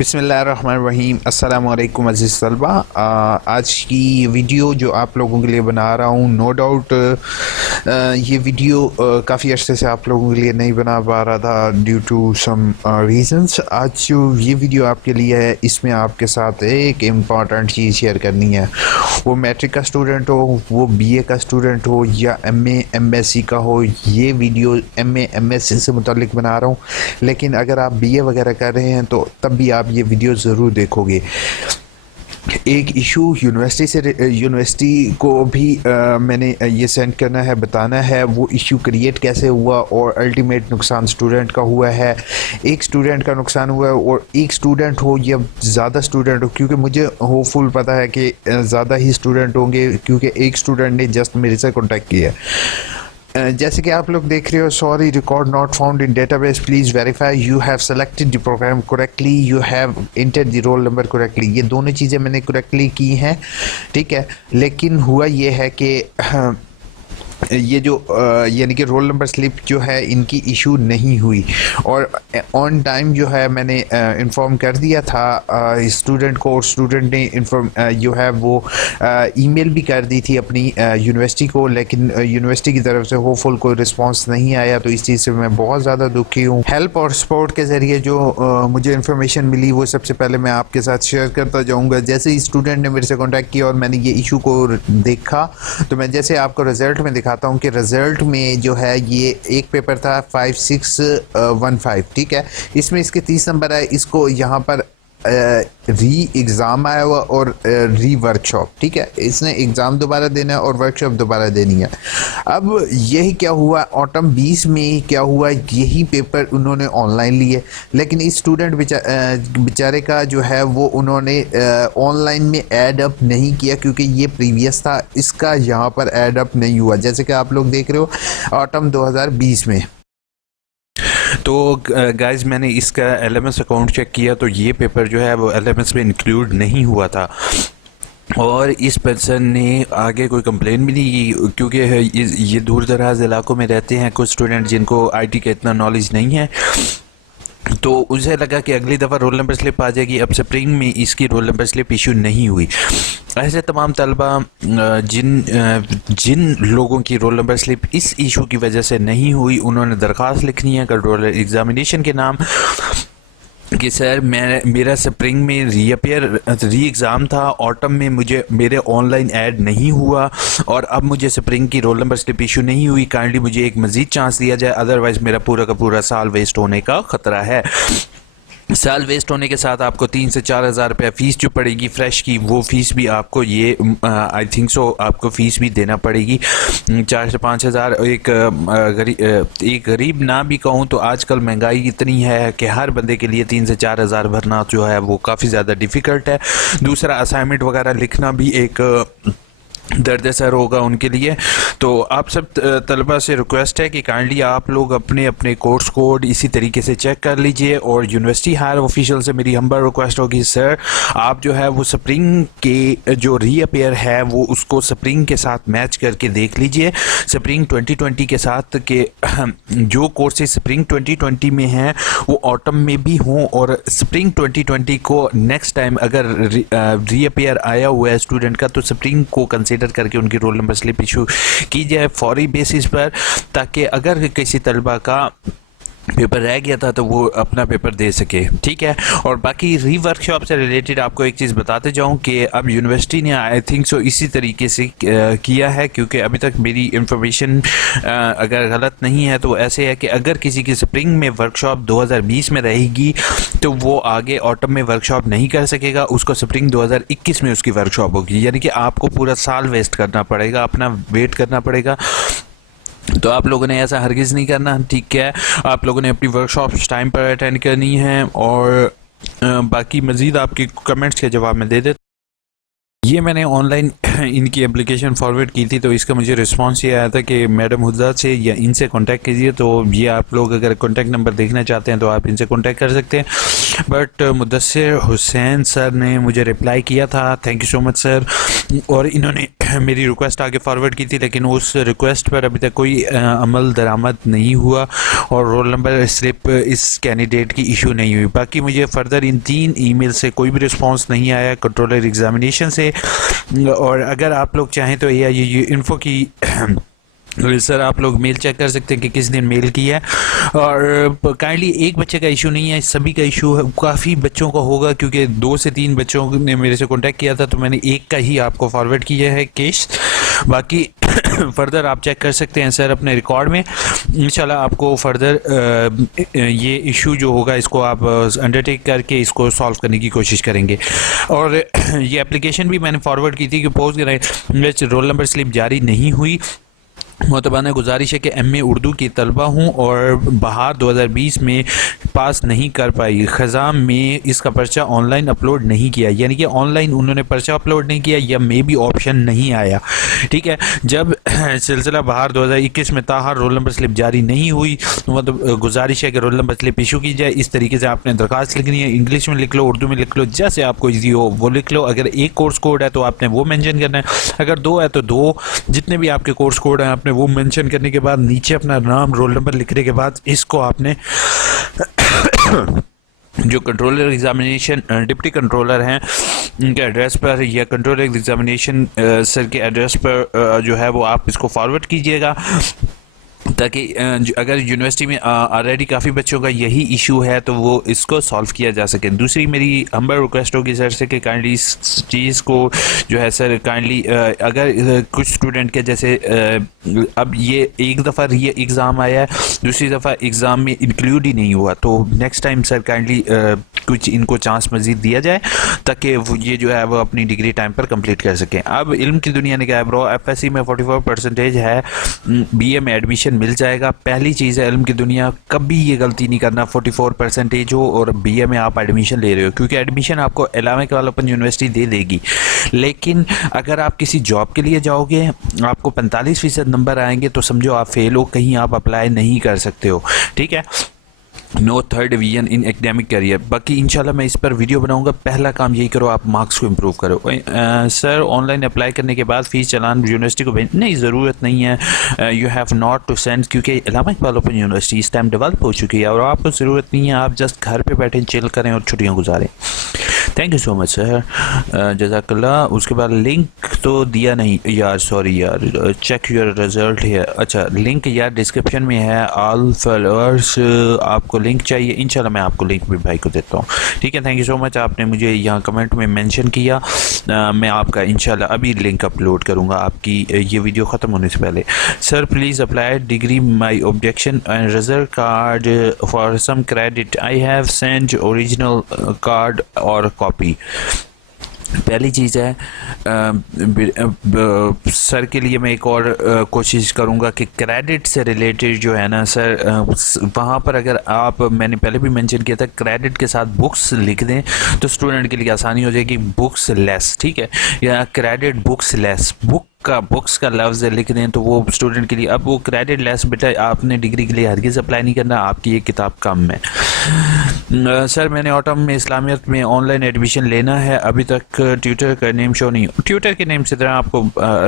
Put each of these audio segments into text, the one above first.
बिस्मिल्लाहिर्रहमानिर्रहीम। अस्सलाम वालेकुम अज़ीज़ तलबा। आज की वीडियो जो आप लोगों के लिए बना रहा हूँ, नो डाउट ये वीडियो काफ़ी अर्से से आप लोगों के लिए नहीं बना पा रहा था ड्यू टू सम रीज़न्स। आज जो ये वीडियो आपके लिए है, इसमें आपके साथ एक इम्पॉर्टेंट चीज़ शेयर करनी है। वो मैट्रिक का स्टूडेंट हो, वो बीए का स्टूडेंट हो या एमए एमएससी का हो, ये वीडियो एमए एमएससी से मुताल्लिक बना रहा हूँ। लेकिन अगर आप बीए वगैरह कर रहे हैं तो तब भी आप ये वीडियो ज़रूर देखोगे। एक इशू यूनिवर्सिटी को भी मैंने ये सेंड करना है, बताना है वो इशू क्रिएट कैसे हुआ और अल्टीमेट नुकसान स्टूडेंट का हुआ है। एक स्टूडेंट का नुकसान हुआ है, और एक स्टूडेंट हो या ज़्यादा स्टूडेंट हो, क्योंकि मुझे होपफुल पता है कि ज़्यादा ही स्टूडेंट होंगे, क्योंकि एक स्टूडेंट ने जस्ट मेरे से कॉन्टैक्ट किया है। जैसे कि आप लोग देख रहे हो, sorry record not found in database, please verify you have selected the program correctly, you have entered the roll number correctly. ये दोनों चीज़ें मैंने करेक्टली की हैं, ठीक है। लेकिन हुआ ये है कि ये जो यानी कि रोल नंबर स्लिप जो है इनकी इशू नहीं हुई, और ऑन टाइम जो है मैंने इन्फॉर्म कर दिया था स्टूडेंट को, और स्टूडेंट ने इन्फॉर्म जो है वो ईमेल भी कर दी थी अपनी यूनिवर्सिटी को, लेकिन यूनिवर्सिटी की तरफ से होपफुल कोई रिस्पांस नहीं आया। तो इस चीज़ से मैं बहुत ज़्यादा दुखी हूँ। हेल्प और सपोर्ट के ज़रिए जो मुझे इन्फॉर्मेशन मिली वो सबसे पहले मैं आपके साथ शेयर करता जाऊँगा। जैसे ही स्टूडेंट ने मेरे से कॉन्टैक्ट किया और मैंने ये इशू को देखा, तो मैं जैसे आपको रिज़ल्ट में दिखाता हूँ कि रिज़ल्ट में जो है ये एक पेपर था 5615, ठीक है। इसमें इसके 30 नंबर आए, इसको यहाँ पर री एग्ज़ाम आया हुआ और री वर्कशॉप, ठीक है। इसने एग्ज़ाम दोबारा देना है और वर्कशॉप दोबारा देनी है। अब यही क्या हुआ, ऑटम 20 में क्या हुआ, यही पेपर उन्होंने ऑनलाइन लिए, लेकिन इस स्टूडेंट बेचारे का जो है वो उन्होंने ऑनलाइन में ऐड अप नहीं किया, क्योंकि ये प्रीवियस था, इसका यहाँ पर ऐड अप नहीं हुआ। जैसे कि आप लोग देख रहे हो ऑटम 2020 में। तो गाइज मैंने इसका एलएमएस अकाउंट चेक किया, तो ये पेपर जो है वो एलएमएस में इंक्लूड नहीं हुआ था, और इस पर्सन ने आगे कोई कंप्लेन भी नहीं की, क्योंकि ये दूर दराज इलाकों में रहते हैं कुछ स्टूडेंट जिनको आईटी का इतना नॉलेज नहीं है। तो उसे लगा कि अगली दफ़ा रोल नंबर स्लिप आ जाएगी। अब स्प्रिंग में इसकी रोल नंबर स्लिप इशू नहीं हुई। ऐसे तमाम तलबा जिन लोगों की रोल नंबर स्लिप इस इशू की वजह से नहीं हुई, उन्होंने दरख्वास्त लिखनी है कंट्रोलर एग्जामिनेशन के नाम कि सर मेरा स्प्रिंग में री एग्ज़ाम था, ऑटम में मेरे ऑनलाइन ऐड नहीं हुआ, और अब मुझे स्प्रिंग की रोल नंबर स्लिप इशू नहीं हुई, काइंडली मुझे एक मज़ीद चांस दिया जाए, अदरवाइज़ मेरा पूरा का पूरा साल वेस्ट होने का ख़तरा है। साल वेस्ट होने के साथ आपको 3 से 4 हज़ार रुपया फ़ीस जो पड़ेगी फ्रेश की, वो फ़ीस भी आपको ये आई थिंक सो आपको फ़ीस भी देना पड़ेगी 4 से 5 हज़ार। एक गरीब ना भी कहूँ तो आजकल महंगाई इतनी है कि हर बंदे के लिए 3 से 4 हज़ार भरना जो है वो काफ़ी ज़्यादा डिफ़िकल्ट है। दूसरा असाइनमेंट वगैरह लिखना भी एक दर्द सर होगा उनके लिए। तो आप सब तलबा से रिक्वेस्ट है कि काइंडली आप लोग अपने अपने कोर्स कोड इसी तरीके से चेक कर लीजिए, और यूनिवर्सिटी हायर ऑफिशियल से मेरी हम्बल रिक्वेस्ट होगी, सर आप जो है वो स्प्रिंग के जो रीअपेयर है वो उसको स्प्रिंग के साथ मैच करके देख लीजिए, स्प्रिंग 2020 के साथ, के जो कोर्सेज स्प्रिंग 2020 में हैं वो ऑटम में भी हों, और स्प्रिंग 2020 को नेक्स्ट टाइम अगर रीअपेयर आया हुआ है स्टूडेंट का, तो स्प्रिंग को कंसिडर करके उनकी रोल नंबर स्लिप इशू की जाए फौरी बेसिस पर, ताकि अगर किसी तलबा का पेपर रह गया था तो वो अपना पेपर दे सके, ठीक है। और बाकी री वर्कशॉप से रिलेटेड आपको एक चीज़ बताते जाऊं कि अब यूनिवर्सिटी ने आई थिंक सो इसी तरीके से किया है, क्योंकि अभी तक मेरी इंफॉर्मेशन अगर गलत नहीं है तो ऐसे है कि अगर किसी की स्प्रिंग में वर्कशॉप 2020 में रहेगी तो वो आगे ऑटम में वर्कशॉप नहीं कर सकेगा, उसको स्प्रिंग 2021 में उसकी वर्कशॉप होगी, यानी कि आपको पूरा साल वेस्ट करना पड़ेगा, अपना वेट करना पड़ेगा। तो आप लोगों ने ऐसा हरगिज़ नहीं करना, ठीक है। आप लोगों ने अपनी वर्कशॉप टाइम पर अटेंड करनी है, और बाकी मज़ीद आपके कमेंट्स के जवाब में दे देता। ये मैंने ऑनलाइन इनकी एप्लीकेशन फॉरवर्ड की थी तो इसका मुझे रिस्पांस ये आया था कि मैडम हुदा से या इनसे कांटेक्ट कीजिए। तो ये आप लोग अगर कांटेक्ट नंबर देखना चाहते हैं तो आप इनसे कांटेक्ट कर सकते हैं। बट मुदस्सिर हुसैन सर ने मुझे रिप्लाई किया था, thank you so much sir, और इन्होंने मेरी रिक्वेस्ट आगे फॉरवर्ड की थी, लेकिन उस रिक्वेस्ट पर अभी तक कोई अमल दरामद नहीं हुआ और रोल नंबर स्लिप इस कैंडिडेट की इशू नहीं हुई। बाकी मुझे फर्दर इन 3 ईमेल से कोई भी रिस्पांस नहीं आया कंट्रोलर एग्जामिनेशन से। और अगर आप लोग चाहें तो AIOU इन्फो की सर आप लोग मेल चेक कर सकते हैं कि किस दिन मेल किया है। और काइंडली एक बच्चे का इशू नहीं है, सभी का इशू है, काफ़ी बच्चों का होगा, क्योंकि 2 से 3 बच्चों ने मेरे से कांटेक्ट किया था तो मैंने एक का ही आपको फॉरवर्ड किया है केस। बाकी फर्दर आप चेक कर सकते हैं सर अपने रिकॉर्ड में। इंशाल्लाह आपको फर्दर ये इशू जो होगा इसको आप अंडरटेक करके इसको सॉल्व करने की कोशिश करेंगे। और ये एप्लीकेशन भी मैंने फॉरवर्ड की थी कि post graduate roll number slip जारी नहीं हुई। मोतबाना गुजारिश है कि MA उर्दू की तलबा हूँ और बहार 2020 में पास नहीं कर पाई। ख़ज़ां में इसका पर्चा ऑनलाइन अपलोड नहीं किया, यानी कि ऑनलाइन उन्होंने पर्चा अपलोड नहीं किया या मे भी ऑप्शन नहीं आया। ठीक है, जब सिलसिला बहार 2021 में ताहर रोल नंबर स्लिप जारी नहीं हुई तो मतलब गुजारिश है कि रोल नंबर स्लिप इशू की जाए। इस तरीके से आपने दरख्वास्त लिखनी है, इंग्लिश में लिख लो, उर्दू में लिख लो, जैसे आपको ईजी हो वो लिख लो। अगर एक कोर्स कोड है तो आपने वो मेंशन करना है, अगर 2 है तो 2, जितने भी आपके कोर्स कोड हैं आपने वो मेंशन करने के बाद नीचे अपना नाम रोल नंबर लिखने के बाद इसको आपने जो कंट्रोलर एग्जामिनेशन डिप्टी कंट्रोलर हैं उनके एड्रेस पर या कंट्रोलर एग्जामिनेशन सर के एड्रेस पर जो है वो आप इसको फॉरवर्ड कीजिएगा, ताकि अगर यूनिवर्सिटी में ऑलरेडी काफ़ी बच्चों का यही इशू है तो वो इसको सॉल्व किया जा सके। दूसरी मेरी हम्बल रिक्वेस्ट होगी सर से कि काइंडली इस चीज़ को जो है सर काइंडली अगर कुछ स्टूडेंट के जैसे अब ये एक दफ़ा ये एग्ज़ाम आया है, दूसरी दफ़ा एग्ज़ाम में इंक्लूड ही नहीं हुआ, तो नेक्स्ट टाइम सर काइंडली कुछ इनको चांस मज़ीद दिया जाए ताकि वो ये जो है वो अपनी डिग्री टाइम पर कंप्लीट कर सकें। अब इल्म की दुनिया ने कहा है ब्रो FSC में 44% है, BA में एडमिशन मिल जाएगा। पहली चीज़ है इल्म की दुनिया, कभी ये गलती नहीं करना 44% हो और BA में आप एडमिशन ले रहे हो, क्योंकि एडमिशन आपको अल्लामा इकबाल ओपन यूनिवर्सिटी दे देगी। लेकिन अगर आप किसी जॉब के लिए जाओगे आपको 45% नंबर आएंगे तो समझो आप फेल हो, कहीं आप अप्लाई नहीं कर सकते हो। ठीक है, no third division in academic career. बाकी इंशाल्लाह मैं इस पर वीडियो बनाऊंगा। पहला काम यही करो, आप मार्क्स को इम्प्रूव करो। सर ऑनलाइन अप्लाई करने के बाद फीस चलान यूनिवर्सिटी को भेजने की ज़रूरत नहीं है, you have not to send, क्योंकि अल्लामा इकबाल ओपन यूनिवर्सिटी इस टाइम डेवलप हो चुकी है और आपको ज़रूरत नहीं है, आप जस्ट घर पर बैठे चिल करें और छुट्टियाँ गुजारें। Thank you so much sir, जज़ाकल्लाह। उसके बाद लिंक तो दिया नहीं यार, सॉरी यार, चेक योर रिजल्ट है। अच्छा लिंक यार डिस्क्रिप्शन में है, ऑल फॉलोअर्स आपको लिंक चाहिए, इंशाल्लाह मैं आपको लिंक भी भाई को देता हूँ। ठीक है, थैंक यू सो मच, आपने मुझे यहाँ कमेंट में मेंशन किया। मैं आपका इंशाल्लाह अभी लिंक अपलोड करूँगा आपकी ये वीडियो ख़त्म होने से पहले। Sir please apply degree my objection and result card for some credit, I have send original card और कॉपी। पहली चीज़ है सर के लिए मैं एक और कोशिश करूँगा कि क्रेडिट से रिलेटेड जो है ना सर, वहाँ पर अगर आप, मैंने पहले भी मेंशन किया था, क्रेडिट के साथ बुक्स लिख दें तो स्टूडेंट के लिए आसानी हो जाएगी। बुक्स लेस, ठीक है, या क्रेडिट बुक्स लेस, बुक्स का लफ्ज़ लिख दें तो वो स्टूडेंट के लिए, अब वो क्रेडिट लेस बेटा आपने डिग्री के लिए हरगिज़ अप्लाई नहीं करना, आपकी ये किताब कम है। सर मैंने ऑटम में इस्लामियत में ऑनलाइन एडमिशन लेना है, अभी तक ट्यूटर का नेम शो नहीं, ट्यूटर के नेम से तरह आपको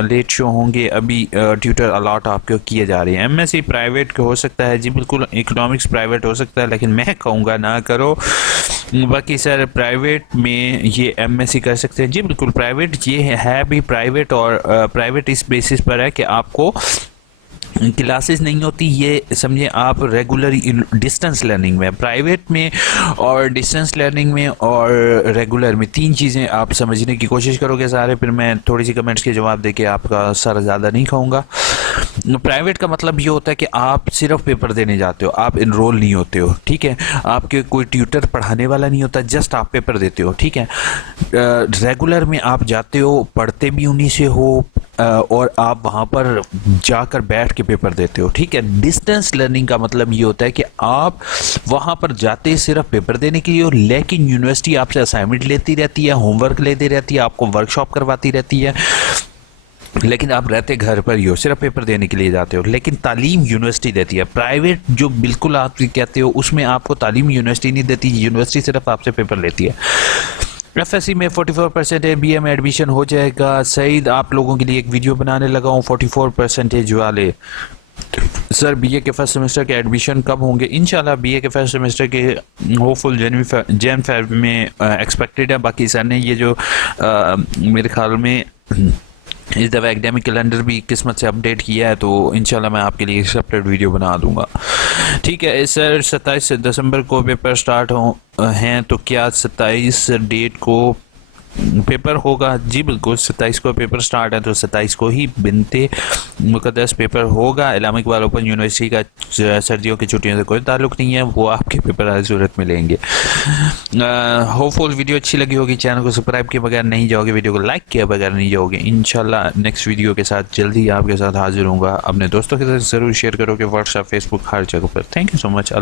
लेट शो होंगे, अभी ट्यूटर अलॉट आपको किए जा रहे हैं। MSc प्राइवेट हो सकता है जी, बिल्कुल, इकोनॉमिक्स प्राइवेट हो सकता है, लेकिन मैं कहूँगा ना करो। बाकी सर प्राइवेट में ये MSc कर सकते हैं जी, बिल्कुल प्राइवेट ये है भी प्राइवेट, और प्राइवेट इस बेसिस पर है कि आपको क्लासेस नहीं होती, ये समझे आप रेगुलर डिस्टेंस लर्निंग में, प्राइवेट में और डिस्टेंस लर्निंग में और रेगुलर में, 3 चीज़ें आप समझने की कोशिश करोगे सारे, फिर मैं थोड़ी सी कमेंट्स के जवाब देके आपका सर ज़्यादा नहीं खाऊंगा। प्राइवेट का मतलब ये होता है कि आप सिर्फ पेपर देने जाते हो, आप इनरोल नहीं होते हो। ठीक है, आपके कोई ट्यूटर पढ़ाने वाला नहीं होता, जस्ट आप पेपर देते हो। ठीक है, रेगुलर में आप जाते हो, पढ़ते भी उन्हीं से हो और आप वहाँ पर जाकर बैठ के पेपर देते हो। ठीक है, डिस्टेंस लर्निंग का मतलब ये होता है कि आप वहाँ पर जाते सिर्फ पेपर देने के लिए हो, लेकिन यूनिवर्सिटी आपसे असाइनमेंट लेती रहती है, होमवर्क लेती रहती है, आपको वर्कशॉप करवाती रहती है, लेकिन आप रहते घर पर ही हो, सिर्फ पेपर देने के लिए जाते हो, लेकिन तालीम यूनिवर्सिटी देती है। प्राइवेट जो बिल्कुल आप कहते हो उसमें आपको तालीम यूनिवर्सिटी नहीं देती, यूनिवर्सिटी सिर्फ आपसे पेपर लेती है। एफएससी में 44% है, बीए में एडमिशन हो जाएगा। सईद आप लोगों के लिए एक वीडियो बनाने लगा हूँ 44% वाले। सर बीए के फर्स्ट सेमेस्टर के एडमिशन कब होंगे? इंशाल्लाह बीए के फर्स्ट सेमेस्टर के होपफुल जैन फेब में एक्सपेक्टेड है। बाकी सर ने ये जो मेरे ख्याल में इस दफ़ा एकेडमिक कैलेंडर भी किस्मत से अपडेट किया है, तो इंशाल्लाह मैं आपके लिए सेपरेट वीडियो बना दूंगा। ठीक है सर, 27 दिसंबर को पेपर स्टार्ट हैं, तो क्या 27 डेट को पेपर होगा? जी बिल्कुल, 27 को पेपर स्टार्ट है, तो 27 को ही बिनते मुकद्दस पेपर होगा। अल्लामा इकबाल ओपन यूनिवर्सिटी का सर्दियों की छुट्टियों से कोई ताल्लुक नहीं है, वो आपके पेपर हर सूरत में लेंगे। होपफुल वीडियो अच्छी लगी होगी। चैनल को सब्सक्राइब किए बगैर नहीं जाओगे, वीडियो को लाइक किए बगैर नहीं जाओगे। इंशाल्लाह नेक्स्ट वीडियो के साथ जल्दी आपके साथ हाजिर होऊंगा। अपने दोस्तों के साथ ज़रूर शेयर करोगे, व्हाट्सएप, फेसबुक, हर जगह पर। Thank you so much.